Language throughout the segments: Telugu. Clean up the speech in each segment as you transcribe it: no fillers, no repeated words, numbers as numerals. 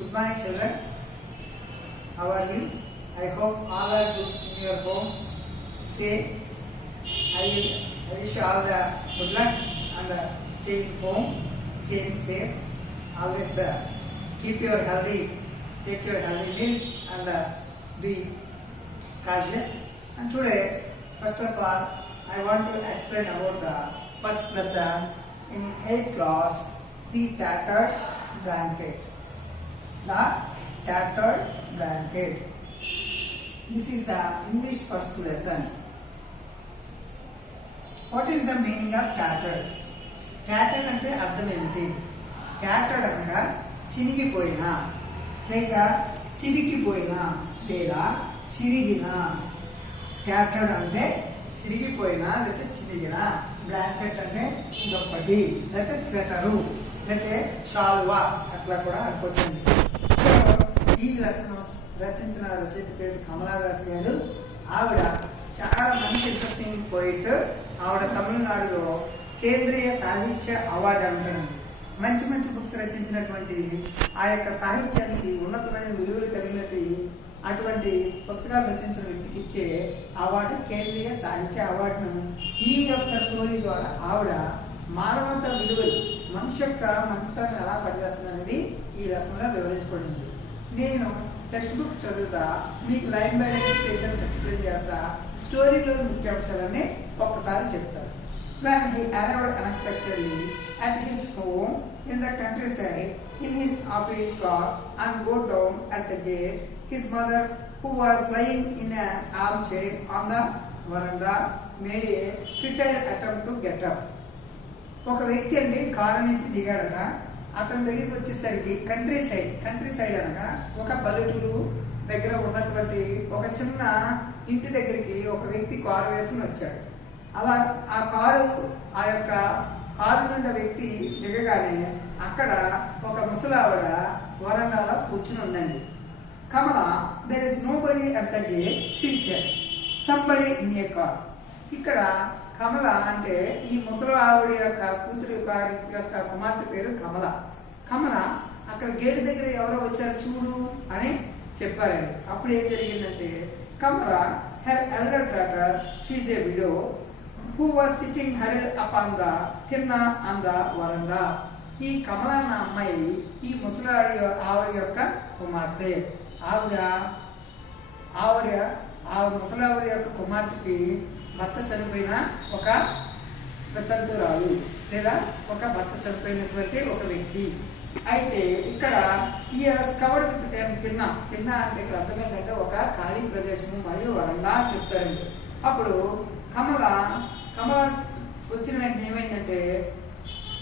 Good morning, children. How are you? I hope all are good in your homes. Say, I wish you all the good luck and staying home, staying safe. Always keep your healthy, take your healthy meals and be cautious. And today, first of all, I want to explain about the first lesson in 8th class, the tattered blanket. The tattered blanket. This is the English first lesson. What is the meaning of tattered? Tattered అంటే అర్థం ఏమిటి? Tattered అనగా చినిగిపోయిన లేదా చిరిగిపోయిన లేదా చిరిగిన. Tattered అంటే చిరిగిపోయిన లేదా చిరిగిన. బ్లాంకెట్ అంటే దుప్పటి లేకపోతే స్వెటరు లేకపోతే షాల్వా అట్లా కూడా అనుకోవచ్చండి. సో ఈ లెసన్ రచించిన రచయిత పేరు కమలాదాస్ గారు. ఆవిడ చాలా మంచి ఇంట్రెస్టింగ్ పోయిట్. ఆవిడ తమిళనాడులో కేంద్రీయ సాహిత్య అవార్డు అంటారండి. మంచి మంచి బుక్స్ రచించినటువంటి ఆ యొక్క సాహిత్యానికి ఉన్నతమైన విలువలు కలిగినట్టు అటువంటి పుస్తకాలు రచించిన వ్యక్తికి ఇచ్చే అవార్డు కేంద్రీయ సాహిత్య అవార్డును ఈ యొక్క స్టోరీ ద్వారా ఆవిడ మానవత విలువలు మనిషి యొక్క మంచితనం ఎలా పనిచేస్తుంది అనేది ఈ లెసన్లో వివరించబడింది. నేను టెక్స్ట్ బుక్ చదువుతా, మీకు line by line status explain చేస్తా, స్టోరీలోని ముఖ్యాంశాలన్నీ ఒక్కసారి చెప్తాను. When he arrived unexpectedly at his home in the countryside in his office car and go down at the gate, his mother, who was lying in an armchair on the veranda, made a futile attempt to get up. ఒక వ్యక్తి అండి కారు నుంచి దిగాడట. అతని దగ్గరికి వచ్చేసరికి కంట్రీ సైడ్ అనగా ఒక పల్లెటూరు దగ్గర ఉన్నటువంటి ఒక చిన్న ఇంటి దగ్గరికి ఒక వ్యక్తి కారు వేసుకుని వచ్చాడు. అలా ఆ యొక్క కారు నుండి వ్యక్తి దిగగానే అక్కడ ఒక ముసలావిడ వరండాలో కూర్చుని ఉందండి. కమల, there is nobody at the gate, she said. Somebody in a car. ఇక్కడ కమల అంటే ఈ ముసలి ఆవిడ యొక్క కూతురు యొక్క కుమార్తె పేరు కమల. కమల అక్కడ గేటు దగ్గర ఎవరో వచ్చారు చూడు అని చెప్పారండి. అప్పుడు ఏం జరిగిందంటే కమల, her elder daughter, she is a widow, who was sitting huddled upon the tina on the veranda. ఈ కమల అన్న అమ్మాయి ఈ ముసలి ఆవిడ యొక్క కుమార్తె. ఆవిడ ముసలావిడ యొక్క కుమార్తెకి భర్త చనిపోయిన ఒక వితంతురాలు లేదా ఒక భర్త చనిపోయినటువంటి ఒక వ్యక్తి. అయితే ఇక్కడ ఈ కవర్డ్ విత్ తిన్నా అంటే ఇక్కడ అర్థం ఏంటంటే ఒక ఖాళీ ప్రదేశము మరియు వరండా అని చెప్తారండి. అప్పుడు కమల వచ్చిన వెంటనే ఏమైందంటే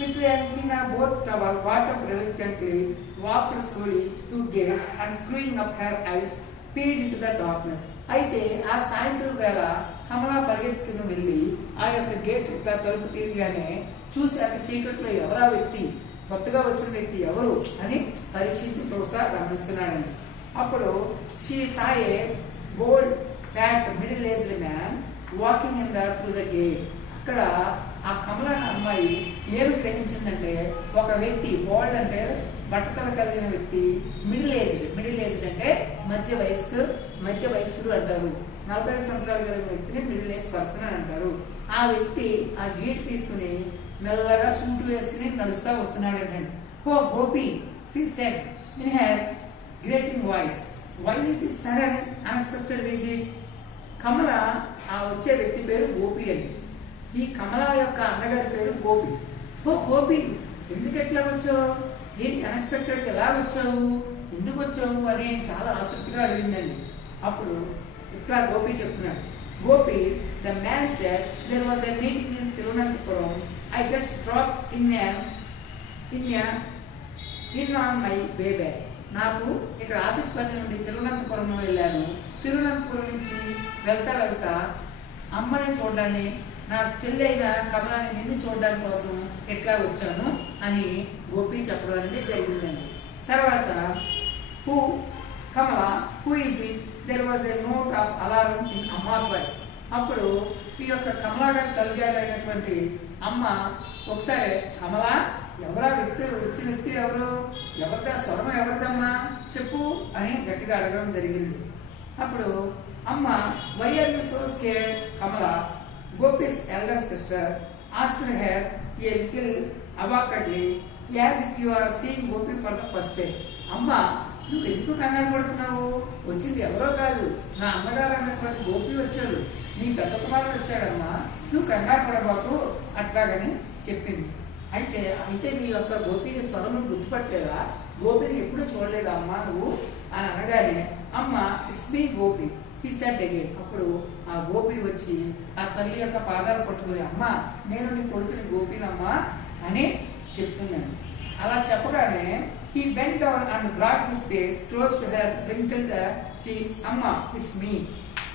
with Tina both towel got up reluctantly, walked slowly to gate and screwing up her eyes, peered into the darkness. అయితే ఆ సాయంత్రం వేళ కమల పరిగెత్తుకుని వెళ్ళి ఆ యొక్క గేట్ ఇట్లా తలుపు తీయగానే చూశాక చీకట్లో ఎవరా వ్యక్తి, కొత్తగా వచ్చిన వ్యక్తి ఎవరు అని పరీక్షించి చూస్తా గమనిస్తున్నాడండి. అప్పుడు she saw a bold, fat, middle-aged man walking through the gate. అక్కడ ఆ కమల అమ్మాయి ఏమి గ్రహించిందంటే ఒక వ్యక్తి, బోల్డ్ అంటే బట్టతల కలిగిన వ్యక్తి, మిడిల్ ఏజ్డ్ అంటే మధ్య వయస్కుడు అంటారు. 45 సంవత్సరాలు కలిగిన వ్యక్తిని మిడిల్ ఏజ్ పర్సన్ అని అంటారు. ఆ వ్యక్తి ఆ గేట్ తీసుకుని మెల్లగా సూట్ వేసుకుని నడుస్తా వస్తున్నాడు ఏంటంటే, ఓ Gopi, she said in her grating voice, why is this sudden unexpected visit? కమల ఆ వచ్చే వ్యక్తి పేరు గోపి అండి. ఈ కమల యొక్క అన్నగారి పేరు గోపి. ఓ గోపి, ఎందుకు ఎట్లా వచ్చావు, ఏంటి అన్ఎక్స్పెక్టెడ్గా ఎలా వచ్చావు, ఎందుకు వచ్చావు అని చాలా ఆతృతగా అడిగిందండి. అప్పుడు ఇట్లా గోపి చెప్తున్నాడు. Gopi, the man said, there was a meeting in Thiruvananthapuram, I just dropped in on my way back. నాకు ఇక్కడ ఆఫీస్ పని నుండి తిరువనంతపురం వెళ్ళాను. తిరువనంతపురం నుంచి వెళ్తా అమ్మని చూడడాన్ని, నా చెల్లి అయిన కమలాని నిన్ను చూడడానికి కోసం ఎట్లా వచ్చాను అని గోపి చెప్పడం అనేది జరిగిందండి. తర్వాత Kamala, who is it, there was a note of alarm in Amma's voice. అప్పుడు ఈ యొక్క కమలా గారి తల్లిగారు అయినటువంటి అమ్మ ఒకసారి, కమల ఎవరా వ్యక్తి, వచ్చిన వ్యక్తి ఎవరు, ఎవరిదా స్వరం ఎవరిదమ్మా చెప్పు అని గట్టిగా అడగడం జరిగింది. అప్పుడు Amma, why are you so scared? Kamala, Gopi's elder sister asked her a little awkwardly as if you are seeing Gopi for the first time. అమ్మ, నువ్వు ఎందుకు కంగారు పడుతున్నావు? వచ్చింది ఎవరో కాదు, నా అమ్మగారు అన్నటువంటి గోపి వచ్చాడు, నీ పెద్ద కుమారుడు వచ్చాడమ్మా, నువ్వు కంగారు పడబాకు అట్లాగని చెప్పింది. అయితే నీ యొక్క గోపిని స్వరము గుర్తుపట్టలేదా? గోపిని ఎప్పుడు చూడలేదా అమ్మా నువ్వు అని అనగానే, అమ్మ, it's me Gopi he said again. అప్పుడు ఆ గోపి వచ్చి ఆ తల్లి యొక్క పాదాలు పట్టుకుని, అమ్మ, నేను నీ కొడుకుని గోపినమ్మా అని చెప్తుందండి. అలా చెప్పగానే he bent down and brought his face close to her wrinkled cheeks. Amma, it's me,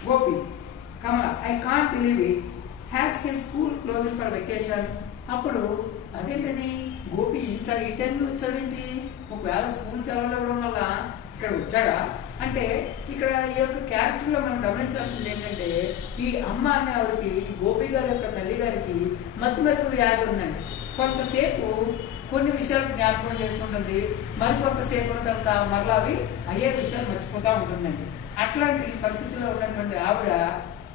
Gopi. Kamala, I can't believe it. Has his school closed for vacation? అప్పుడు అదేంటిది, గోపి ఈసారి ఈ టైంలో వచ్చాడేంటి? ఒకవేళ స్కూల్ సెలవులు ఇవ్వడం వల్ల ఇక్కడ వచ్చాడా అంటే, ఇక్కడ ఈ యొక్క క్యారెక్టర్లో మనం గమనించాల్సింది ఏంటంటే, ఈ అమ్మ అనే ఆవిడకి, ఈ గోపి గారి యొక్క తల్లి గారికి మతిమరుపు వ్యాధి ఉందండి. కొంతసేపు కొన్ని విషయాలు జ్ఞాపకం చేసుకుంటుంది, మరికొంతసేపు ఉన్నంత మరలా అవి అయ్యే విషయాలు మర్చిపోతూ ఉంటుందండి. అట్లాంటి పరిస్థితిలో ఉన్నటువంటి ఆవిడ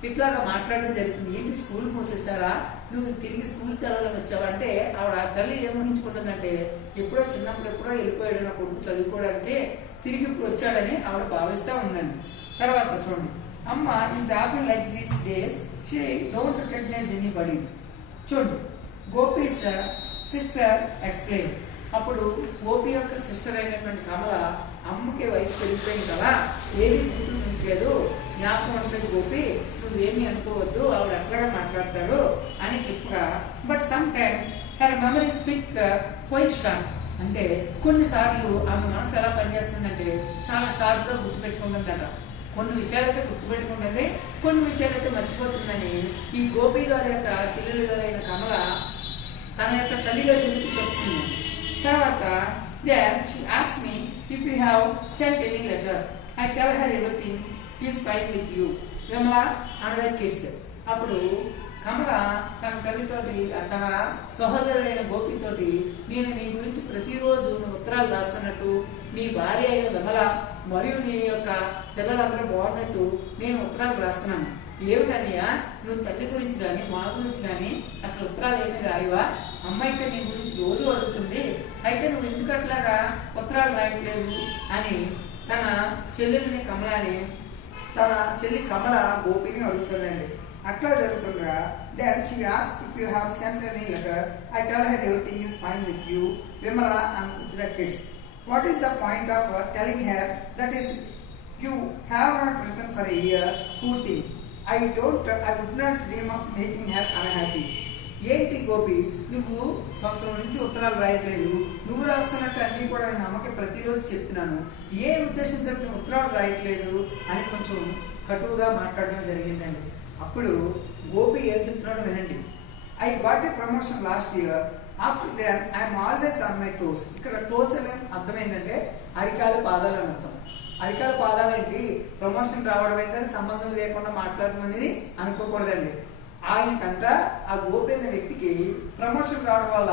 ఇట్లాగా మాట్లాడడం జరుగుతుంది. ఏంటి, స్కూల్ మూసేశారా, నువ్వు తిరిగి స్కూల్ సెలవులకు వచ్చావంటే ఆవిడ తల్లి ఏం ఊహించుకుంటుందంటే, ఎప్పుడో చిన్నప్పుడు ఎప్పుడో వెళ్ళిపోయాడు నా కొడుకు చదువుకోవడానికి, తిరిగి ఇప్పుడు వచ్చాడని ఆవిడ భావిస్తూ ఉందండి. తర్వాత చూడండి, అమ్మ is happen like these days she don't recognise anybody. చూడండి, గోపీస్ సిస్టర్ ఎక్స్ప్లెయిన్. అప్పుడు గోపి యొక్క సిస్టర్ అయినటువంటి కమల, అమ్మకి వయసు పెరిగిపోయింది కదా, ఏది గుర్తుండలేదు, జ్ఞాపకం ఉంటుంది గోపి, నువ్వేమీ అనుకోవద్దు, ఆవిడ ఎట్లాగా మాట్లాడతాడు అని చెప్పగా, but sometimes her memory speak quite sharp. అంటే కొన్నిసార్లు ఆమె మనసు ఎలా పనిచేస్తుందంటే చాలా షార్ప్గా గుర్తుపెట్టుకుంటుందట. కొన్ని విషయాలైతే గుర్తుపెట్టుకుంటుంది, కొన్ని విషయాలైతే మర్చిపోతుందని ఈ గోపి గారి యొక్క చెల్లెలు గారైన కమల తన యొక్క తల్లిగారి గురించి చెప్తుంది. తర్వాత there she asked me if you have sent any letter. I tell her everything is fine with you. Vimala another case. అప్పుడు కమల తన తల్లితోటి, తన సహోదరుడైన గోపితోటి, నేను నీ గురించి ప్రతిరోజు ఉత్తరాలు రాస్తున్నట్టు, నీ భార్య అయిన విమల మరియు నీ యొక్క పిల్లలందరూ బాగున్నట్టు నేను ఉత్తరాలు రాస్తున్నాను. ఏమిటన్నయ్యా, నువ్వు తల్లి గురించి కానీ మా గురించి కానీ అసలు ఉత్తరాలు ఏమీ రాయవా? అమ్మ అయితే నీ గురించి రోజు అడుగుతుంది, అయితే నువ్వు ఎందుకు అట్లాగా ఉత్తరాలు రాయట్లేదు అని తన చెల్లెలిని కమలని, తన చెల్లి కమల గోపిని అడుగుతుందండి. అట్లా జరుగుతుండగా, then she asked if you have sent any letter. I tell her everything is fine with you, Vimala and with the kids. What is the point of telling her that is you have not return for a year? Poor thing. I would not dream of making her unhappy. ఏంటి గోపి, నువ్వు సంవత్సరం నుంచి ఉత్తరాలు రాయట్లేదు, నువ్వు రాస్తున్నట్టు అన్నీ కూడా నేను అమ్మకి ప్రతిరోజు చెప్తున్నాను, ఏ ఉద్దేశంతో నువ్వు ఉత్తరాలు రాయట్లేదు అని కొంచెం కటువుగా మాట్లాడడం జరిగిందండి. అప్పుడు గోపి ఏం చెప్తున్నాడో వినండి. I got a promotion last year. After then I'm always on my toes. ఇక్కడ టోస్ అనే అర్థం ఏంటంటే అరికాలు పాదాలు అని అర్థం. అరికాల పాదాలేంటి, ప్రమోషన్ రావడం ఏంటని సంబంధం లేకుండా మాట్లాడడం అనేది అనుకోకూడదండి. ఆయనకంట ఆ గోపి అనే వ్యక్తికి ప్రమోషన్ రావడం వల్ల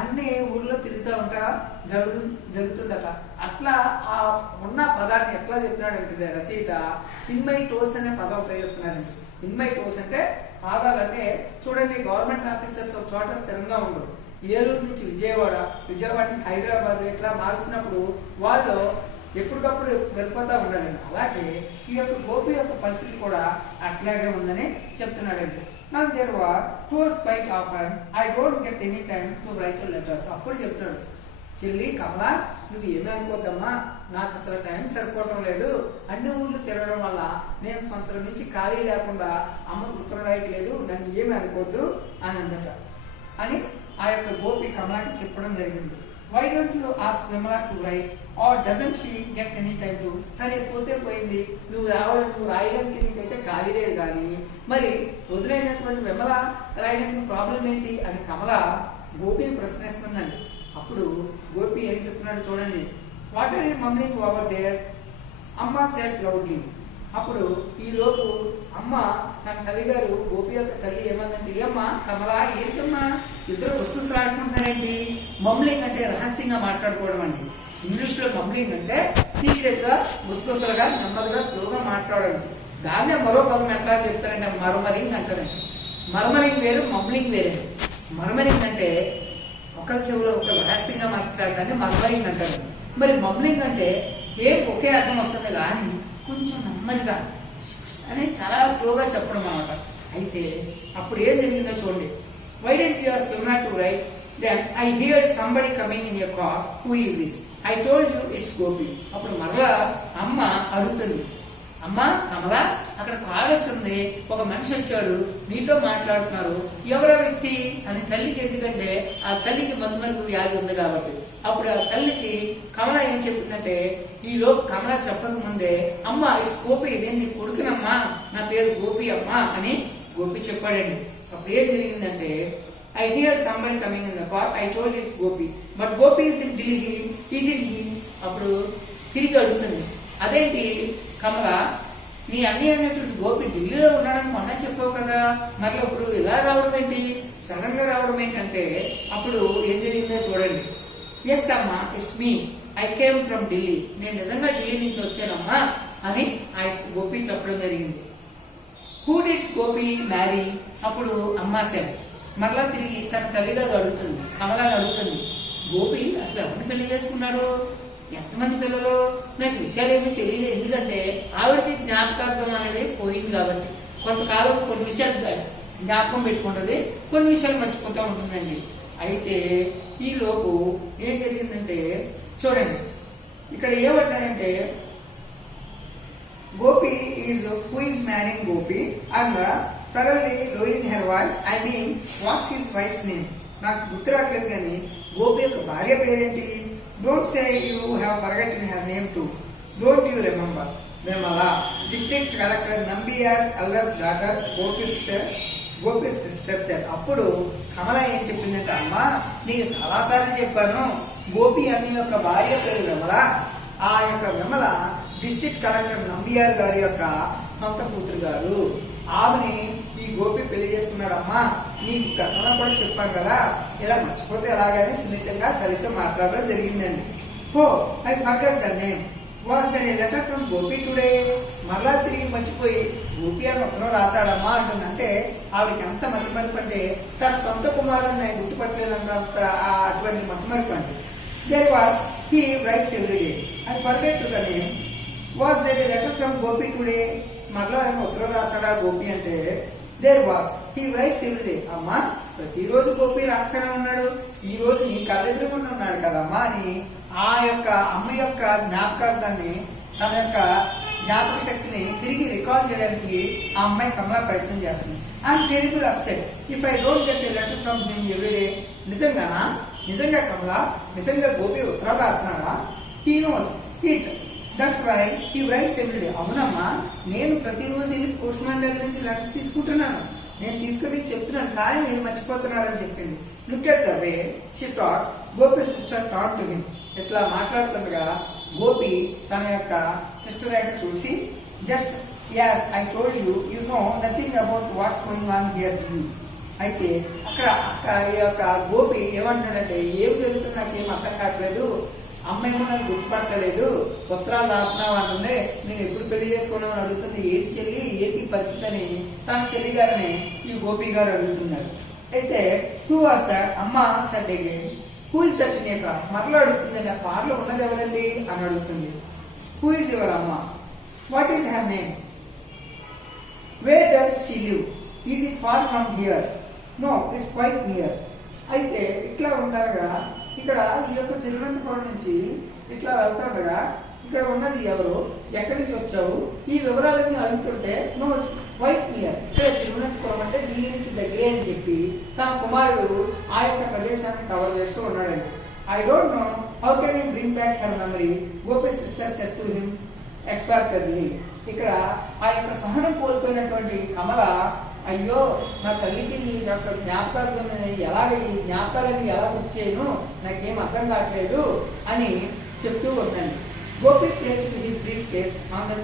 అన్ని ఊర్లో తిరుగుతూ ఉంటా జరుగుతుందట. అట్లా ఆ ఉన్న పదాన్ని ఎట్లా చెప్తున్నాడంటే రచయిత, ఇన్ మై టోస్ అనే పదం ఉపయోగిస్తున్నాడండి. ఇన్ మై టోస్ అంటే పాదాలంటే, చూడండి, గవర్నమెంట్ ఆఫీసర్స్ ఒక చోట స్థిరంగా ఉండరు. ఏలూరు నుంచి విజయవాడ నుంచి హైదరాబాద్ ఇట్లా మారుస్తున్నప్పుడు వాళ్ళు ఎప్పటికప్పుడు వెళ్ళిపోతూ ఉండాలండి. అలాగే ఈ యొక్క గోపి యొక్క పరిస్థితి కూడా అట్లాగే ఉందని చెప్తున్నాడండి. నాకు there were tours quite often, I don't get any time to write letters. అప్పుడు చెప్తున్నాడు, చెల్లి కమల, నువ్వు ఏమి అనుకోద్దమ్మా, నాకు అసలు టైం సరిపోవడం లేదు, అన్ని ఊర్లు తిరగడం వల్ల నేను సంవత్సరం నుంచి ఖాళీ లేకుండా అమ్మకు ఉత్తరం రాయట్లేదు, నన్ను ఏమి అనుకోద్దు అని అందట అని ఆ యొక్క గోపి కమలాకి చెప్పడం జరిగింది. Why don't you ask Vimala to write or doesn't she get any time to? సరే, పోతే పోయింది, నువ్వు రాయడానికి నీకైతే ఖాళీ లేదు, కానీ మరి వదిలేనటువంటి విమల రాయడానికి ప్రాబ్లం ఏంటి అని కమల గోపిని ప్రశ్నిస్తుందండి. అప్పుడు గోపి ఏం చెప్తున్నాడు చూడండి. What are you mumbling over there? Amma said loudly. అప్పుడు ఈ లోపు అమ్మ తన తల్లిగారు గోపి యొక్క తల్లి ఏమందంటే, ఏమ్మా కమల, ఏంటమ్మా ఇద్దరు వస్తువులు రాడుకుంటున్నారేంటి? మమ్లింగ్ అంటే రహస్యంగా మాట్లాడుకోవడం అండి. ఇంగ్లీష్ లో మమ్లింగ్ అంటే సీక్రెట్ గా గుసగుసలుగా నెమ్మదిగా స్లోగా మాట్లాడండి. దాన్నే మరో పదం ఎట్లా చెప్తారంటే మర్మరింగ్ అంటారండి. మర్మరింగ్ వేరు, మమ్లింగ్ వేరే. మర్మరింగ్ అంటే ఒకరి చెవులో ఒక రహస్యంగా మాట్లాడటాన్ని మర్మరింగ్ అంటారు. మరి మమ్లింగ్ అంటే సేమ్ ఒకే అర్థం వస్తుంది కానీ కొంచెం నెమ్మదిగా అని చాలా స్లోగా చెప్పడం అన్నమాట. అయితే అప్పుడు ఏం జరిగిందో చూడండి. Why don't you ask him to write? Then I heard somebody coming in your car. Who is it? I told you it's Gopi. అప్పుడు మరలా అమ్మ అడుగుతుంది, అమ్మ కమలా, అక్కడ కారు వచ్చింది, ఒక మనిషి వచ్చాడు, నీతో మాట్లాడుతున్నారు, ఎవరో వ్యక్తి అని తల్లికి. ఎందుకంటే ఆ తల్లికి మధుమరుపు వ్యాధి ఉంది కాబట్టి. అప్పుడు ఆ తల్లికి కమల ఏం చెప్తుందంటే, ఈ లోపు కమల చెప్పక ముందే అమ్మ ఇట్స్ గోపి, నేను నీ కొడుకునమ్మా, నా పేరు గోపి అమ్మా అని గోపి చెప్పాడండి. అప్పుడు ఏం జరిగిందంటే, I here somebody coming in the car. I told it's Gopi but Gopi is in Delhi, is in he. అప్పుడు తిరిగి అడుగుతుంది, అదేంటి కమల, నీ అన్ని అన్నటువంటి గోపి ఢిల్లీలో ఉన్నాడని మొన్న చెప్పావు కదా, మరి ఇప్పుడు ఇలా రావడం ఏంటి, సడన్ గా రావడం ఏంటంటే, అప్పుడు ఏం జరిగిందో చూడండి. ఎస్ అమ్మా, it's me, I came from Delhi. నేను నిజంగా ఢిల్లీ నుంచి వచ్చానమ్మా అని ఆ గోపి చెప్పడం జరిగింది. Who did Gopi marry? అప్పుడు అమ్మా సెల్ మరలా తిరిగి తన తల్లిగారు అడుగుతుంది, కమలాని అడుగుతుంది, గోపి అసలు ఎవరిని పెళ్లి చేసుకున్నాడు, ఎంతమంది పిల్లలు, నాకు విషయాలు ఏమీ తెలియదు. ఎందుకంటే ఆవిడకి జ్ఞాపకార్థం అనేది పోయింది కాబట్టి కొంతకాలం కొన్ని విషయాలు జ్ఞాపకం పెట్టుకుంటుంది, కొన్ని విషయాలు మర్చిపోతూ ఉంటుందండి. అయితే ఈ లోపు ఏం జరిగిందంటే చూడండి, ఇక్కడ ఏమంటాడంటే, Gopi is who is marrying Gopi and suddenly lowering her voice, I mean what's his wife's name? నాకు గుర్తు రావట్లేదు కానీ గోపి యొక్క భార్య పేరేంటి? Don't say you have forgotten her name too. Don't you remember? Vemala, district collector Nambiar's eldest daughter Gopi's sister sir. అప్పుడు కమల ఏం చెప్పిందంటే, అమ్మా నీకు చాలాసార్లు చెప్పాను, గోపి అన్ని యొక్క భార్య పేరు విమల. ఆ యొక్క విమల డిస్ట్రిక్ట్ కలెక్టర్ నంబియార్ గారి యొక్క సొంత కూతురు గారు. ఆమెని ఈ గోపి పెళ్లి చేసుకున్నాడమ్మా, నీకు గతంలో కూడా చెప్పాను కదా, ఇలా మర్చిపోతే ఎలాగని సున్నితంగా తల్లితో మాట్లాడడం జరిగిందండి. Oh I forgot the name. Was there a letter from Gopi today? మరలా తిరిగి మర్చిపోయి గోపి అని ఉత్తరం రాశాడమ్మా అంటుందంటే ఆవిడకి ఎంత మతిమరుపు అంటే, తన సొంత కుమారుని నేను గుర్తుపట్టలేనంత అటువంటి మతిమరుపు అండి. There was he writes every day. I forget to the name. Was there a letter from Gopi today? మరలా ఆయన ఉత్తరం రాశాడా గోపి అంటే, there was he writes every day. అమ్మా ప్రతిరోజు గోపి రాస్తూనే ఉన్నాడు, ఈ రోజు నీ కళ్ళెదురుకుండా ఉన్నాడు కదమ్మా అని ఆ యొక్క అమ్మ యొక్క జ్ఞాపకార్థాన్ని, తన యొక్క జ్ఞాపక శక్తిని తిరిగి రికాల్ చేయడానికి ఆ అమ్మాయి కమలా ప్రయత్నం చేస్తుంది. I'm terrible upset if I don't get a letter from him every day. నిజంగానా? నిజంగా కమలా, నిజంగా గోపి ఉత్తరాలు రాస్తున్నాడా? He knows it, that's why he writes every day. అవునమ్మా, నేను ప్రతిరోజు వెళ్ళి పోస్ట్ మ్యాన్ దగ్గర నుంచి లెటర్స్ తీసుకుంటున్నాను, నేను తీసుకుని చెప్తున్నాను, కానీ మీరు మర్చిపోతున్నారని చెప్పింది. Look at the way she talks. Gopi sister talk to him. ఇట్లా మాట్లాడుతుండగా గోపి తన యొక్క సిస్టర్ యొక్క చూసి, just as I told you, you know nothing about what's going on here to you. అయితే అక్కడ ఈ యొక్క గోపి ఏమంటాడంటే, ఏం జరుగుతుంది నాకేం అర్థం కావట్లేదు, అమ్మాయి నన్ను గుర్తుపడతలేదు, ఉత్తరాలు రాస్తున్నావు అంటుంది, నేను ఎప్పుడు పెళ్లి చేసుకున్నావు అని అడుగుతుంది. ఏంటి చెల్లి, ఏంటి పరిస్థితి అని తన చెల్లి గారిని ఈ గోపి గారు అడుగుతున్నారు. అయితే who was that? Amma said again. Who is that in a car? మరలా అడుగుతుంది, నా కార్లో ఉన్నది ఎవరండి అని అడుగుతుంది. Who is your amma? What is her name? Where does she live? Is it far from here? No, it's quite near. అయితే ఇట్లా ఉండగా ఇక్కడ ఈ యొక్క తిరువనంతపురం నుంచి ఇట్లా వెళ్తుండగా ఇక్కడ ఉన్నది ఎవరు, ఎక్కడి నుంచి వచ్చావు, ఈ వివరాలన్నీ అడుగుతుంటే, నో ఇట్స్ క్వైట్ నియర్, ఇక్కడ తిరువనంతపురం అంటే ఢిల్లీ నుంచి దగ్గరే అని చెప్పి తన కుమారుడు ఆ యొక్క ప్రదేశాన్ని కవర్ చేస్తూ ఉన్నాడండి. I don't know how can I bring back her memory. Gopi sister said to him expectedly. ఇక్కడ ఆ యొక్క సహనం కోల్పోయినటువంటి కమల, అయ్యో నా తల్లికి ఈ యొక్క జ్ఞాపకాలు ఎలాగ, ఈ జ్ఞాపకాలని ఎలా గుర్తు చేయను, నాకేం అర్థం కావట్లేదు అని చెప్తూ ఉందండి. Gopi place his brief case on the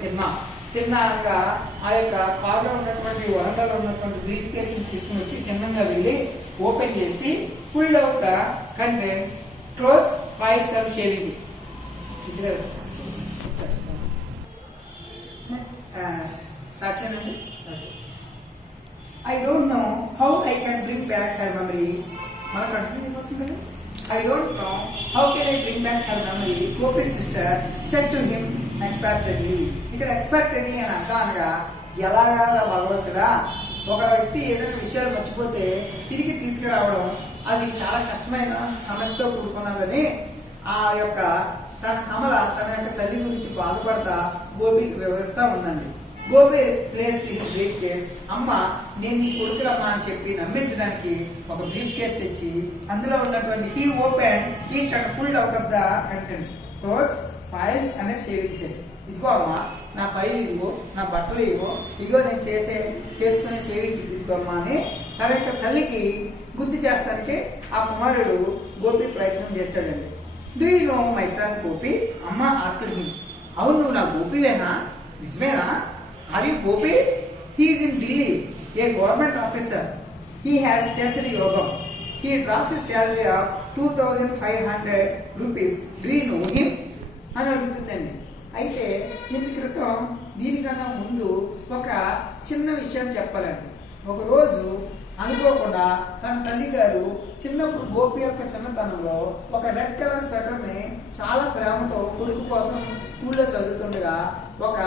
తిన్నాక ఆ యొక్క కారులో ఉన్నటువంటి వరండాలో ఉన్నటువంటి బ్రీఫ్ కేసుని తీసుకుని వచ్చి తిన్నంగా వెళ్ళి ఓపెన్ చేసి, full out the contents, clothes, files and shaving. Start చేయండి. I don't know how I can bring back her memory. మన కంటిన్యూ అయిపోతుంది. I don't know how can I bring back her memory. Gopi's sister said to him expectedly. ఇక్కడ expectedly అని అర్థం అనగా ఎలాగా భగవంతుడా, ఒక వ్యక్తి ఏదైనా విషయాలు మర్చిపోతే తిరిగి తీసుకురావడం అది చాలా కష్టమైన సమస్యతో కూడుకున్నదని ఆ యొక్క తన కమల తన యొక్క తల్లి గురించి బాధపడతా గోపికి వివరిస్తా ఉందండి. Gopi place in brief case. అమ్మ నేను నీ కొడుకు రమ్మా అని చెప్పి నమ్మించడానికి ఒక బ్రీఫ్ కేస్ తెచ్చి అందులో ఉన్నటువంటి he open he pulled out of the contents clothes files and shaving set. ఇదిగో అమ్మా నా ఫైల్ ఇదిగో, నా బట్టలు ఇదిగో, ఇదిగో నేను చేసుకునే షేవింగ్ ఇదిగో అమ్మా అని తన యొక్క తల్లికి గుర్తు చేస్తానికి ఆ కుమారుడు గోపి ప్రయత్నం చేశాడండి. Do you know my son Gopi? అమ్మ ఆస్క్డ్ హిమ్. అవును నువ్వు నా గోపివేనా? నిజమేనా? Are you Gopi? He is in Delhi, a government officer. He has Kesari Yogam. He draws his salary of 2,500 rupees. Do you know him? అని అడుగుతుందండి. అయితే ఇంత క్రితం దీనికన్నా ముందు ఒక చిన్న విషయం చెప్పాలండి. ఒకరోజు అనుకోకుండా తన తల్లి గారు చిన్నప్పుడు గోపి యొక్క చిన్నతనంలో ఒక రెడ్ కలర్ స్వెటర్ని చాలా ప్రేమతో కొడుకు కోసం స్కూల్లో చదువుతుండగా ఒక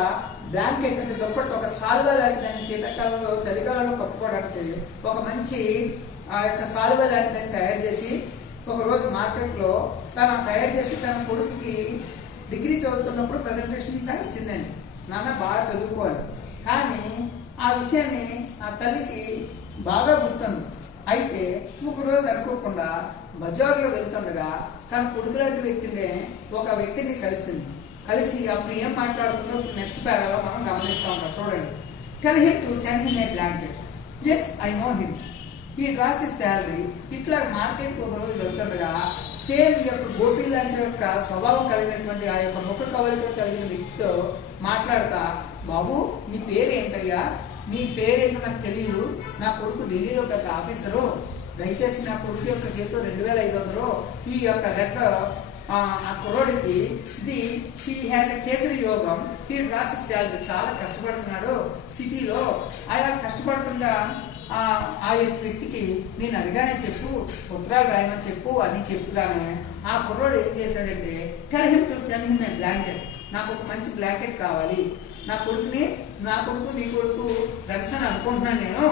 బ్లాంకెట్ అంటే దుప్పట్లు ఒక సాల్వా లాంటిదని శీతాకాలంలో చలికాలంలో కప్పుకోవడానికి ఒక మంచి ఆ యొక్క సాల్వా లాంటిదని తయారు చేసి ఒకరోజు మార్కెట్లో తయారు చేసి తన కొడుకుకి డిగ్రీ చదువుతున్నప్పుడు ప్రజెంటేషన్ ఇచ్చిందండి. నాన్న బాగా చదువుకోవాలి. కానీ ఆ విషయాన్ని ఆ తల్లికి బాగా గుర్తుంది. అయితే ఒకరోజు అనుకోకుండా బజార్లో వెళ్తుండగా తన కొడుకు లాంటి వ్యక్తిని ఒక వ్యక్తిని కలిసి అప్పుడు ఏం మాట్లాడుతుందో ఇప్పుడు నెక్స్ట్ పేరాలో మనం గమనిస్తూ ఉంటాం. చూడండి. Tell him to send him a blanket. Yes I know him. He draws his salary. ఇట్లా మార్కెట్కి ఒక రోజు వెళ్తుండగా సేమ్ ఈ యొక్క గోపి లాంటి యొక్క స్వభావం కలిగినటువంటి ఆ యొక్క ముఖ కవలిక కలిగిన వ్యక్తితో మాట్లాడతా, బాబు నీ పేరు ఏంటయ్యా? నీ పేరేంటో నాకు తెలియదు. నా కొడుకు ఢిల్లీలో పెద్ద ఆఫీసరు. దయచేసి నా కొడుకు యొక్క చేతిలో 2,500 ఈ యొక్క రెడ్ ఆ కుర్రోడికి హీ హ్యాస్ ఎ కేసరి యోగం. He draws salary. చాలా కష్టపడుతున్నాడు సిటీలో. ఆయా కష్టపడుతుండా ఆ వ్యక్తికి నేను అడిగానే చెప్పు, ఉత్తరాలు రాయమని చెప్పు అని చెప్పుగానే ఆ కుర్రోడు ఏం చేశాడంటే tell him to send him a blanket. నాకు ఒక మంచి బ్లాంకెట్ కావాలి. నా కొడుకు నీ కొడుకు ఫ్రెండ్స్ అని అనుకుంటున్నాను నేను.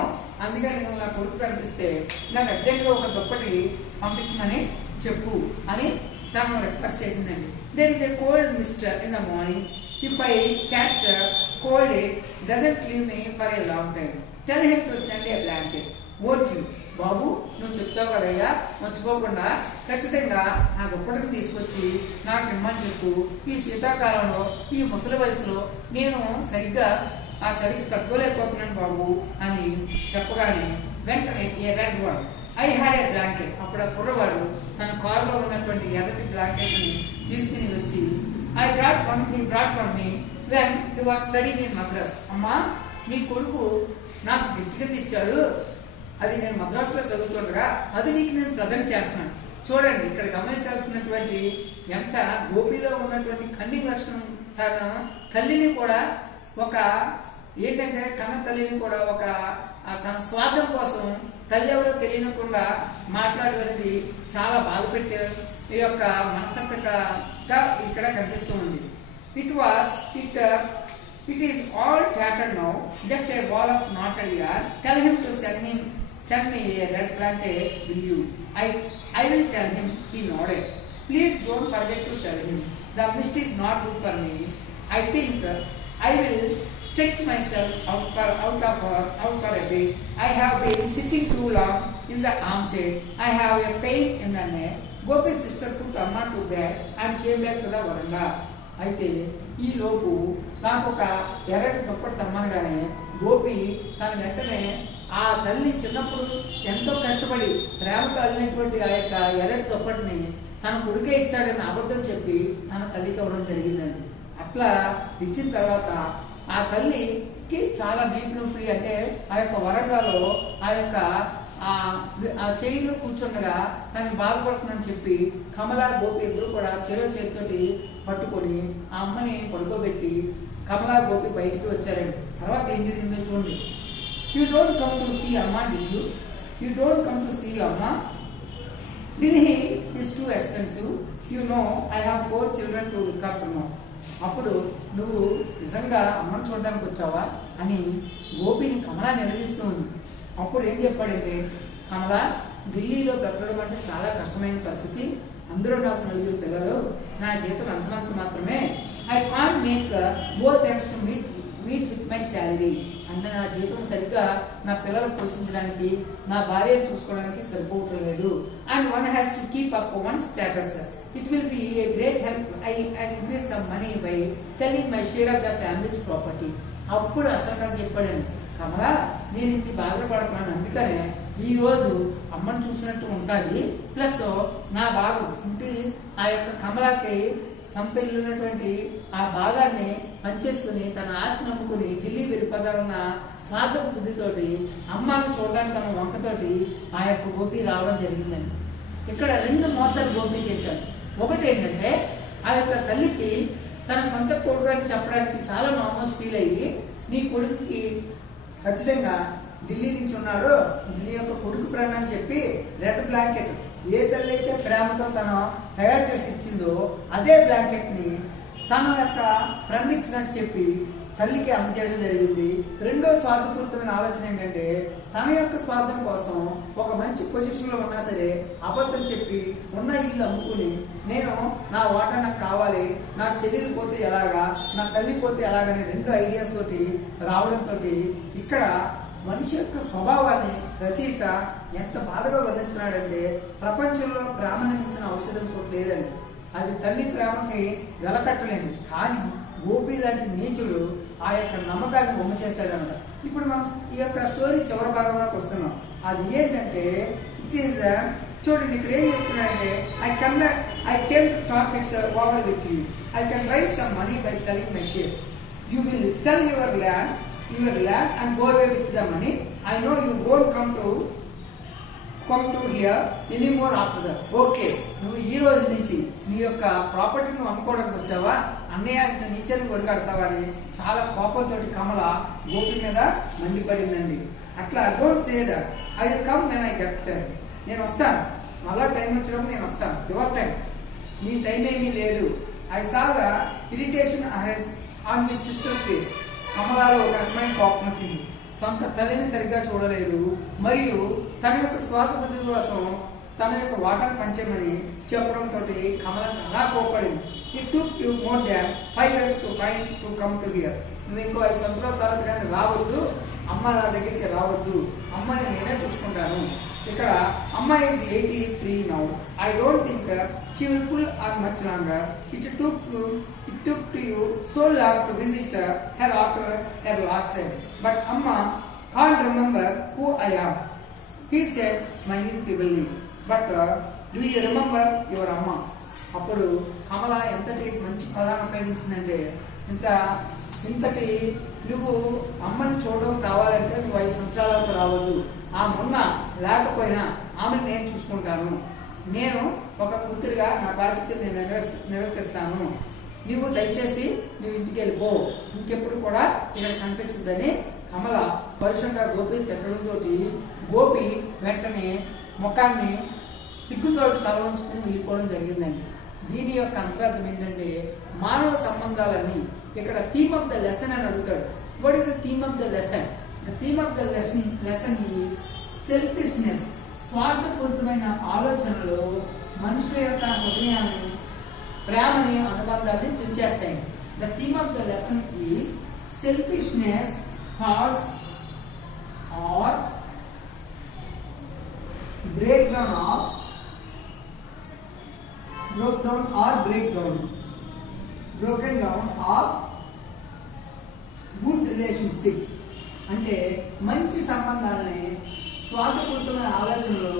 అందుకని నువ్వు నా కొడుకు కనిపిస్తే నాకు అర్జెంట్గా ఒక దుప్పటి పంపించమని చెప్పు అని తను రిక్వెస్ట్ చేసిందండి. There is a cold mist in the mornings. If I catch cold it doesn't leave me for a long time. Tell him to send a blanket. Won't you. బాబు నువ్వు చెప్తావు కదయ్యా, మర్చిపోకుండా ఖచ్చితంగా నా దుప్పటిని తీసుకొచ్చి నాకు ఇమ్మని చెప్పు. ఈ శీతాకాలంలో ఈ ముసలి వయసులో నేను సరిగ్గా ఆ చలికి తట్టుకోలేకపోతున్నాను బాబు అని చెప్పగానే వెంటనే a red one I had a blanket. అప్పుడు ఆ కుర్రవాడు తన కారులో ఉన్నటువంటి ఎర్రటి బ్లాంకెట్ని తీసుకుని వచ్చి he brought for me when he was studying in Madras. అమ్మా నీ కొడుకు నాకు గిఫ్ట్ కింద ఇచ్చాడు, అది నేను మద్రాసులో చదువుతుండగా అది నీకు నేను ప్రజెంట్ చేస్తున్నాను. చూడండి ఇక్కడ గమనించాల్సినటువంటి ఎంత గోపిలో ఉన్నటువంటి కన్నింగ్ లక్షణం. తన తల్లిని కూడా ఒక ఏంటంటే కన్న తల్లిని కూడా ఒక తన స్వార్థం కోసం తల్లి ఎవరో తెలియకుండా మాట్లాడేది చాలా బాధపెట్టే ఈ యొక్క మనస్తత్వగా ఇక్కడ కనిపిస్తూ ఉంది. It is all tattered now, just a ball of knotted yarn. Tell him to send me a red blanket, will you? I will tell him, he nodded. Please don't forget to tell him. The mist is not good for me. I think I will stretch myself out for a bit. I have been sitting too long in the armchair. I have a pain in the neck. Gopi's sister put Amma to bed and came back to the veranda. అయితే ఈ లోపు నాకు ఒక ఎర్రటి దుప్పటి తమ్మనగానే గోపి తన వెంటనే ఆ తల్లి చిన్నప్పుడు ఎంతో కష్టపడి ప్రేమతో అల్లినటువంటి ఆ యొక్క ఎర్రటి దుప్పటిని తన కొడుకే ఇచ్చాడని అబద్ధం చెప్పి తన తల్లికి ఇవ్వడం జరిగిందండి. అట్లా ఇచ్చిన తర్వాత ఆ తల్లికి చాలా వీపు నొప్పి. అంటే ఆ యొక్క వరండాలో ఆ యొక్క ఆ ఆ చైర్లో కూర్చుండగా తనకి బాధపడుతుందని చెప్పి కమల గోపి ఇద్దరు కూడా చెరో చేతితోటి పట్టుకొని ఆ అమ్మని పడుకోబెట్టి కమల గోపి బయటికి వచ్చారండి. తర్వాత ఏం జరిగిందో చూడండి. You don't come to see Amma did you don't come to see Amma Delhi is too expensive. You know, I have 4 children to look after now. అప్పుడు నువ్వు నిజంగా అమ్మను చూడడానికి వచ్చావా అని గోపిని కమల నిలదీస్తుంది. అప్పుడు ఏం చెప్పాడంటే, కమల ఢిల్లీలో బ్రతకడం అంటే చాలా కష్టమైన పరిస్థితి. అందులో నాకు 4 పిల్లలు, నా జీతం అంతమంత మాత్రమే. I can't make both thanks to meet with my salary. అంటే నా జీతం సరిగ్గా నా పిల్లలు పోషించడానికి, నా భార్యను చూసుకోవడానికి సరిపోవటం లేదు. And one has to keep up one status. It will be a great help I increase some money by selling my share of the families property. అప్పుడు అసలు కదా చెప్పాడండి, కమల నేను ఇన్ని బాధలు పడుతున్నాను, అందుకనే ఈ రోజు అమ్మను చూసినట్టు ఉంటుంది, ప్లస్ నా భాగం ఇంటి ఆ యొక్క కమలకి సొంత ఇల్లు ఉన్నటువంటి ఆ భాగాన్ని పనిచేసుకుని తన ఆశ నమ్ముకుని ఢిల్లీ వెళ్ళిపోదామన్న స్వార్థ బుద్ధితోటి అమ్మను చూడడానికి తన వంకతోటి ఆ యొక్క గోపి రావడం జరిగిందండి. ఇక్కడ 2 మోసాలు గోపి చేశాడు. ఒకటి ఏంటంటే, ఆ యొక్క తల్లికి తన సొంత కొడుకు అని చెప్పడానికి చాలా నామోస్ ఫీల్ అయ్యి, నీ కొడుకుకి ఖచ్చితంగా ఢిల్లీ నుంచి ఉన్నాడు, నీ యొక్క కొడుకు ఫ్రెండ్ అని చెప్పి రెడ్ బ్లాంకెట్ ఏ తల్లి అయితే ప్రేమతో తను తయారు చేసి ఇచ్చిందో అదే బ్లాంకెట్ ని తన యొక్క ఫ్రెండ్ ఇచ్చినట్టు చెప్పి తల్లికి అందజేయడం జరిగింది. రెండో స్వార్థపూరితమైన ఆలోచన ఏంటంటే, తన యొక్క స్వార్థం కోసం ఒక మంచి పొజిషన్ లో ఉన్నా సరే అబద్ధం చెప్పి ఉన్న ఇల్లు అమ్ముకుని, నేను నా వాటా నాకు కావాలి, నా చెల్లెలు పోతే ఎలాగా, నా తల్లి పోతే ఎలాగనే 2 ఐడియాస్ తోటి రావడంతో ఇక్కడ మనిషి యొక్క స్వభావాన్ని రచయిత ఎంత బాధగా వర్ణిస్తున్నాడంటే, ప్రపంచంలో ప్రేమను మించిన ఔషధం కూడా లేదండి. అది తల్లి ప్రేమకి వెలకట్టలేండి. కానీ గోపి లాంటి నీచుడు ఆ యొక్క నమ్మకాన్ని బొమ్మ చేశాడనమాట. ఇప్పుడు మనం ఈ యొక్క స్టోరీ చివరి భాగంలోకి వస్తున్నాం. అది ఏంటంటే, ఇట్ ఈస్ చూడండి ఇక్కడ ఏం చెప్తున్నాడంటే, I came to talk it's over with you. I can raise some money by selling my share. You will sell your land and go away with the money. I know you won't come to here anymore after that. Okay, నువ్వు ఈ రోజు నుంచి నీ యొక్క ప్రాపర్టీని అమ్ముకోవడానికి వచ్చావా, అన్నయ్య ఇంత నీచని కొడుకడతావా అని చాలా కోపంతో కమల గోపి మీద మండిపడిందండి. అట్లా don't say that, I will come when I get time. నేను వస్తాను, మళ్ళా టైం వచ్చినప్పుడు నేను వస్తాను. యువర్ టైం, నీ టైం ఏమీ లేదు. I saw the irritation on his sister's face. కమలాలో ఒక రకమైన కోపం వచ్చింది. సొంత తల్లిని సరిగ్గా చూడలేదు, మరియు తన యొక్క స్వార్థ బుద్ధి కోసం తన యొక్క వాటాను పంచమని చెప్పడంతో కమల చాలా కోపడింది. It took you more than 5 years to come to here. నువ్వు ఇంకో 5 సంవత్సరాల తర్వాత కానీ రావద్దు, అమ్మ నా దగ్గరికి రావద్దు, అమ్మని నేనే చూసుకుంటాను. ఇక్కడ అమ్మ is 83 now. I don't think she will pull on much longer. It took to you so long to visit her after her last time. But Amma can't remember who I am, he said, smiling feebly. But do you remember your Amma? అప్పుడు కమల ఎంతటి మంచి పదాన్ని ఉపయోగించిందంటే, ఇంతటి నువ్వు అమ్మని చూడడం కావాలంటే నువ్వు 5 సంవత్సరాలకు రావద్దు, ఆమె ఉన్నా లేకపోయినా ఆమెను నేను చూసుకుంటాను, నేను ఒక కూతురిగా నా బాధ్యత నేను నిర్వర్తిస్తాను, నువ్వు దయచేసి నువ్వు ఇంటికి వెళ్ళిపో, ఇంకెప్పుడు కూడా ఇక్కడ కనిపించద్దని కమల పరుషంగా గోపి తిట్టడంతో గోపి వెంటనే ముఖాన్ని సిగ్గుతోటి తల వంచుకుని వెళ్ళిపోవడం జరిగిందండి. దీని యొక్క అంతరార్థం ఏంటంటే, మానవ సంబంధాలన్నీ ఇక్కడ థీమ్ ఆఫ్ ద లెసన్ అని అడుగుతాడు. What is the theme of the lesson? The theme of the lesson is selfishness. స్వార్థపూరితమైన ఆలోచనలు మనుషుల యొక్క హృదయాన్ని, ప్రేమని, అనుబంధాన్ని తుంచేస్తాయి. The theme of the lesson is selfishness, thoughts are breakdown of good relationship. అంటే మంచి సంబంధాలని స్వార్థపూరితమైన ఆలోచనలు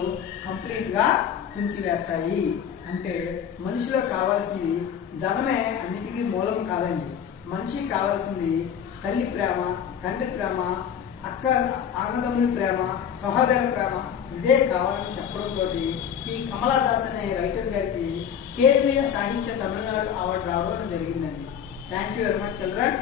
కంప్లీట్గా తుంచివేస్తాయి. అంటే మనిషిలో కావాల్సింది ధనమే అన్నిటికీ మూలం కాదండి. మనిషికి కావాల్సింది తల్లి ప్రేమ, తండ్రి ప్రేమ, అన్నదమ్ముని ప్రేమ, సహోదర ప్రేమ, ఇదే కావాలని చెప్పడంతో ఈ కమలాదాస్ అనే రైటర్ గారికి కేంద్రీయ సాహిత్య తమిళనాడు అవార్డు రావడం జరిగిందండి. Thank you very much children.